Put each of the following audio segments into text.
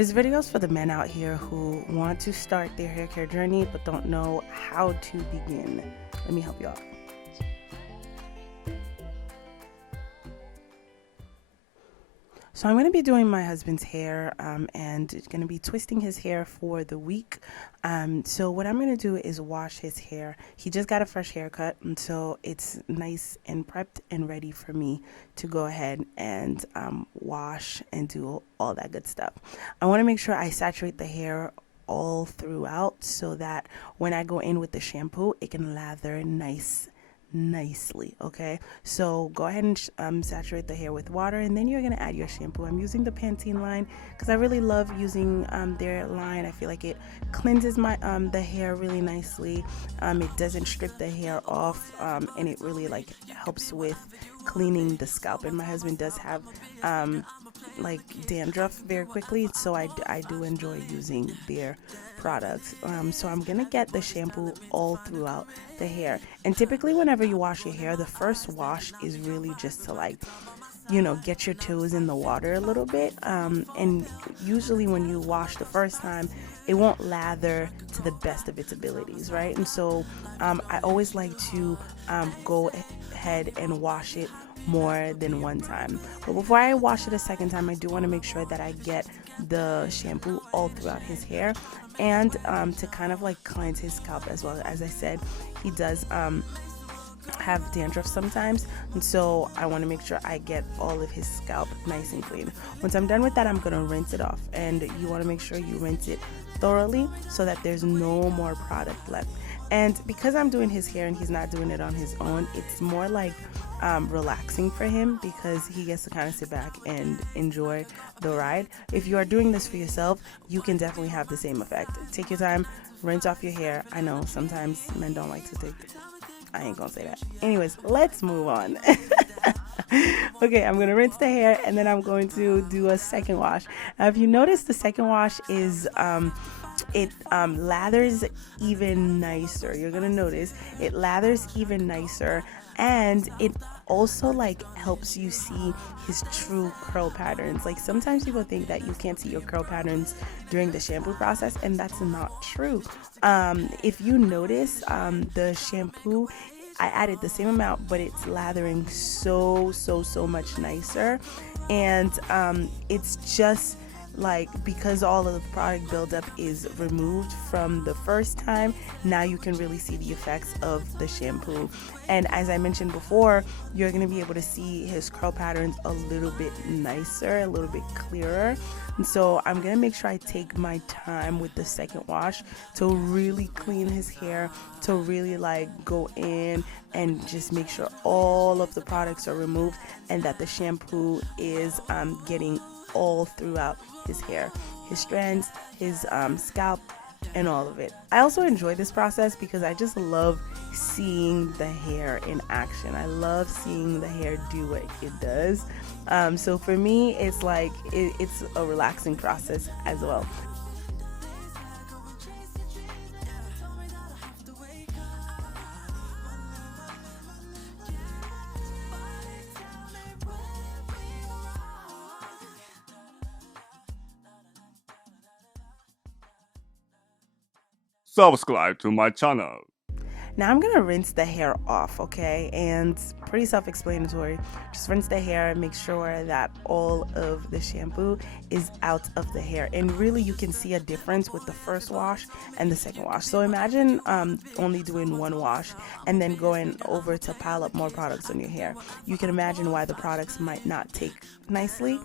This video is for the men out here who want to start their hair care journey but don't know how to begin. Let me help you out. So I'm going to be doing my husband's hair and going to be twisting his hair for the week. So what I'm going to do is wash his hair. He just got a fresh haircut, and so it's nice and prepped and ready for me to go ahead and wash and do all that good stuff. I want to make sure I saturate the hair all throughout so that when I go in with the shampoo, it can lather nicely. Okay, so go ahead and saturate the hair with water, and then you're going to add your shampoo. I'm using the Pantene line because I really love using their line. I feel like it cleanses my the hair really nicely. It doesn't strip the hair off, and it really helps with cleaning the scalp. And my husband does have like dandruff very quickly, so I do enjoy using their products. So I'm gonna get the shampoo all throughout the hair, and typically whenever you wash your hair, the first wash is really just to get your toes in the water a little bit, and usually when you wash the first time, it won't lather to the best of its abilities, right? And so I always like to go ahead and wash it more than one time. But before I wash it a second time, I do want to make sure that I get the shampoo all throughout his hair, and to kind of cleanse his scalp as well. As I said, he does have dandruff sometimes, and so I want to make sure I get all of his scalp nice and clean. Once I'm done with that, I'm going to rinse it off, and you want to make sure you rinse it thoroughly so that there's no more product left. And because I'm doing his hair and he's not doing it on his own, it's more relaxing for him because he gets to kind of sit back and enjoy the ride. If you are doing this for yourself, you can definitely have the same effect. Take your time, rinse off your hair. I know sometimes men don't like to take, I ain't gonna say that. Anyways, let's move on. Okay, I'm gonna rinse the hair and then I'm going to do a second wash. Now, if you notice, the second wash is it lathers even nicer. You're gonna notice it lathers even nicer, and it also helps you see his true curl patterns. Sometimes people think that you can't see your curl patterns during the shampoo process, and that's not true. If you notice, the shampoo, I added the same amount, but it's lathering so much nicer, and it's just because all of the product buildup is removed from the first time, now you can really see the effects of the shampoo. And as I mentioned before, you're going to be able to see his curl patterns a little bit nicer, a little bit clearer. And so I'm going to make sure I take my time with the second wash to really clean his hair, to really go in and just make sure all of the products are removed and that the shampoo is getting all throughout his hair, his strands, his scalp, and all of it. I also enjoy this process because I just love seeing the hair in action. I love seeing the hair do what it does. So for me, it's it's a relaxing process as well. Subscribe to my channel. Now I'm gonna rinse the hair off, okay? And pretty self-explanatory. Just rinse the hair and make sure that all of the shampoo is out of the hair. And really you can see a difference with the first wash and the second wash. So imagine only doing one wash and then going over to pile up more products on your hair. You can imagine why the products might not take nicely,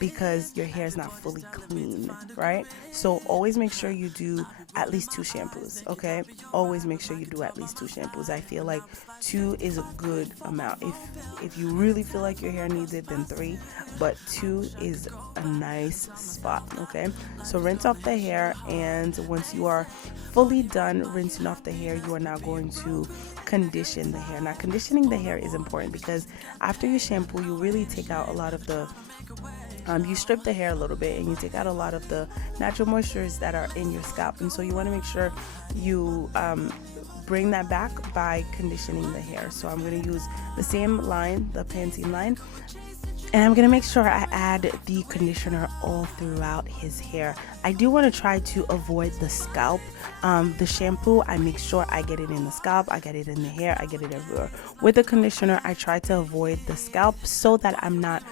because your hair is not fully clean, right? So always make sure you do at least 2 shampoos, okay? Always make sure you do at least 2 shampoos. I feel like 2 is a good amount. If you really feel like your hair needs it, then 3, but 2 is a nice spot, okay? So rinse off the hair, and once you are fully done rinsing off the hair, you are now going to condition the hair. Now, conditioning the hair is important because after you shampoo, you really take out a lot of the you strip the hair a little bit and you take out a lot of the natural moistures that are in your scalp, and so you want to make sure you bring that back by conditioning the hair. So I'm going to use the same line, the Pantene line, And I'm gonna make sure I add the conditioner all throughout his hair. I do want to try to avoid the scalp. The shampoo, I make sure I get it in the scalp, I get it in the hair, I get it everywhere. With the conditioner, I try to avoid the scalp so that I'm not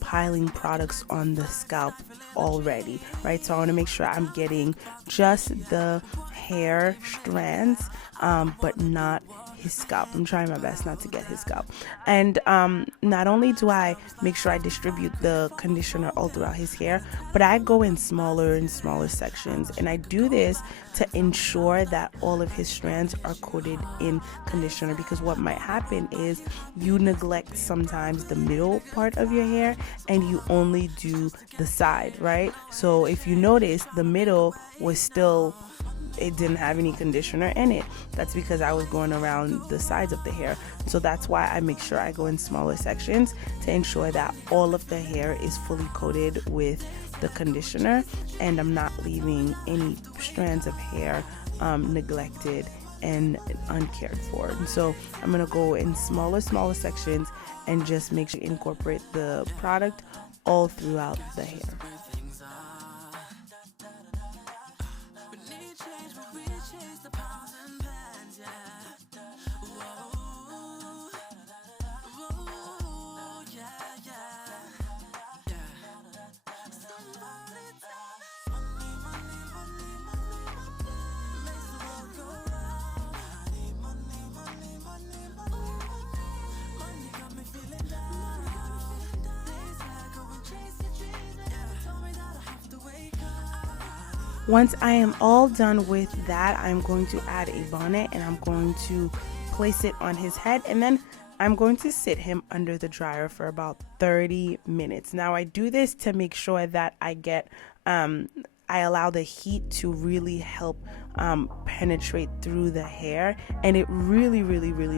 piling products on the scalp already, right? So I want to make sure I'm getting just the hair strands, but not his scalp. I'm trying my best not to get his scalp. And not only do I make sure I distribute the conditioner all throughout his hair, but I go in smaller and smaller sections. And I do this to ensure that all of his strands are coated in conditioner, because what might happen is you neglect sometimes the middle part of your hair and you only do the side, right? So if you notice, the middle was still, it didn't have any conditioner in it. That's because I was going around the sides of the hair. So that's why I make sure I go in smaller sections to ensure that all of the hair is fully coated with the conditioner and I'm not leaving any strands of hair neglected and uncared for. And so I'm gonna go in smaller sections and just make sure to incorporate the product all throughout the hair. Once I am all done with that, I'm going to add a bonnet and I'm going to place it on his head, and then I'm going to sit him under the dryer for about 30 minutes. Now I do this to make sure that I allow the heat to really help penetrate through the hair, and it really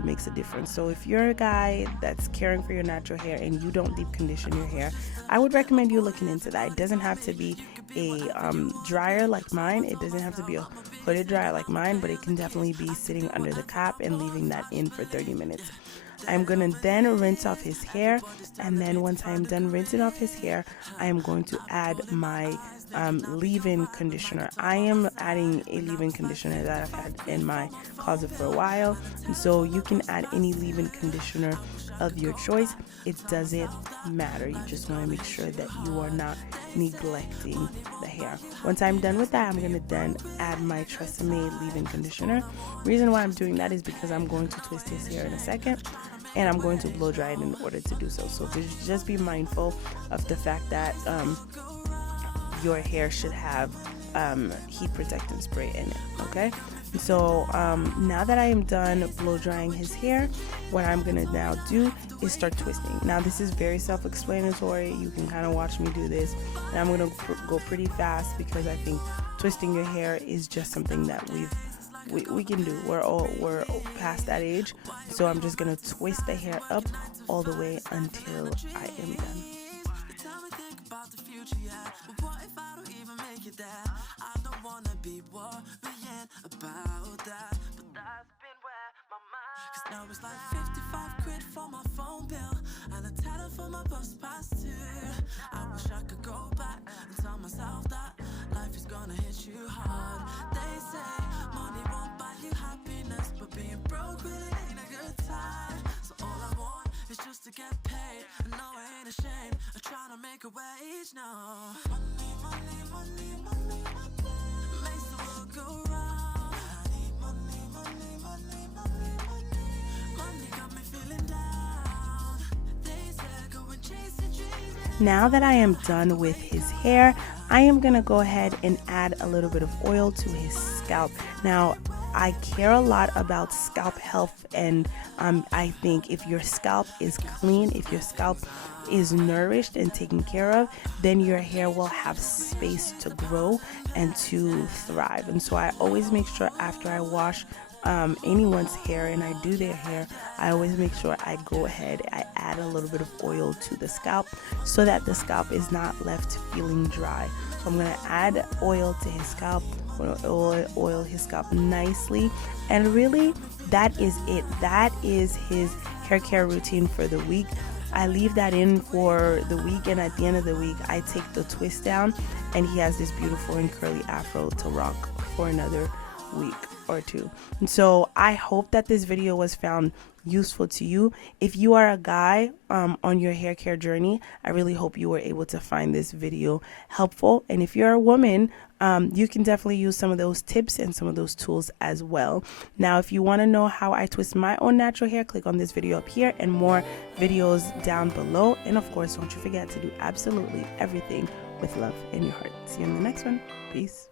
makes a difference. So if you're a guy that's caring for your natural hair and you don't deep condition your hair, I would recommend you looking into that. It doesn't have to be a dryer like mine, it doesn't have to be a hooded dryer like mine, but it can definitely be sitting under the cap and leaving that in for 30 minutes. I'm gonna then rinse off his hair, and then once I am done rinsing off his hair, I am going to add my leave-in conditioner. I am adding a leave-in conditioner that I've had in my closet for a while, and so you can add any leave-in conditioner of your choice. It doesn't matter. You just want to make sure that you are not neglecting the hair. Once I'm done with that, I'm going to then add my Tresemme leave-in conditioner. Reason why I'm doing that is because I'm going to twist his hair in a second, and I'm going to blow dry it in order to do so. So just be mindful of the fact that your hair should have heat protectant spray in it, okay? So now that I am done blow drying his hair, what I'm gonna now do is start twisting. Now this is very self-explanatory. You can kind of watch me do this, and I'm gonna go pretty fast because I think twisting your hair is just something that we can do. We're past that age, so I'm just gonna twist the hair up all the way until I am done. I don't wanna be worrying about that, but that's been where my mind, 'cause now it's like 55 quid for my phone bill and a tenner for my bus pass too. I wish I could go back and tell myself that life is gonna hit you hard. They say money won't buy you happiness, but being broke really ain't a good time. So all I want is just to get paid, and no, I ain't ashamed of trying to make a wage, no. Money makes the world go round. Money got me feeling down. They said go and chase the dreams. Now that I am done with his hair, I am gonna go ahead and add a little bit of oil to his scalp. Now I care a lot about scalp health, and I think if your scalp is clean, if your scalp is nourished and taken care of, then your hair will have space to grow and to thrive. And so I always make sure after I wash anyone's hair and I do their hair, I always make sure I go ahead, I add a little bit of oil to the scalp so that the scalp is not left feeling dry. So I'm going to add oil to his scalp, oil his scalp nicely, and really that is it. That is his hair care routine for the week. I leave that in for the week, and at the end of the week I take the twist down, and he has this beautiful and curly afro to rock for another week or two. And so I hope that this video was found useful to you. If you are a guy on your hair care journey, I really hope you were able to find this video helpful. And if you're a woman, you can definitely use some of those tips and some of those tools as well. Now, if you want to know how I twist my own natural hair, click on this video up here and more videos down below. And of course, don't you forget to do absolutely everything with love in your heart. See you in the next one. Peace.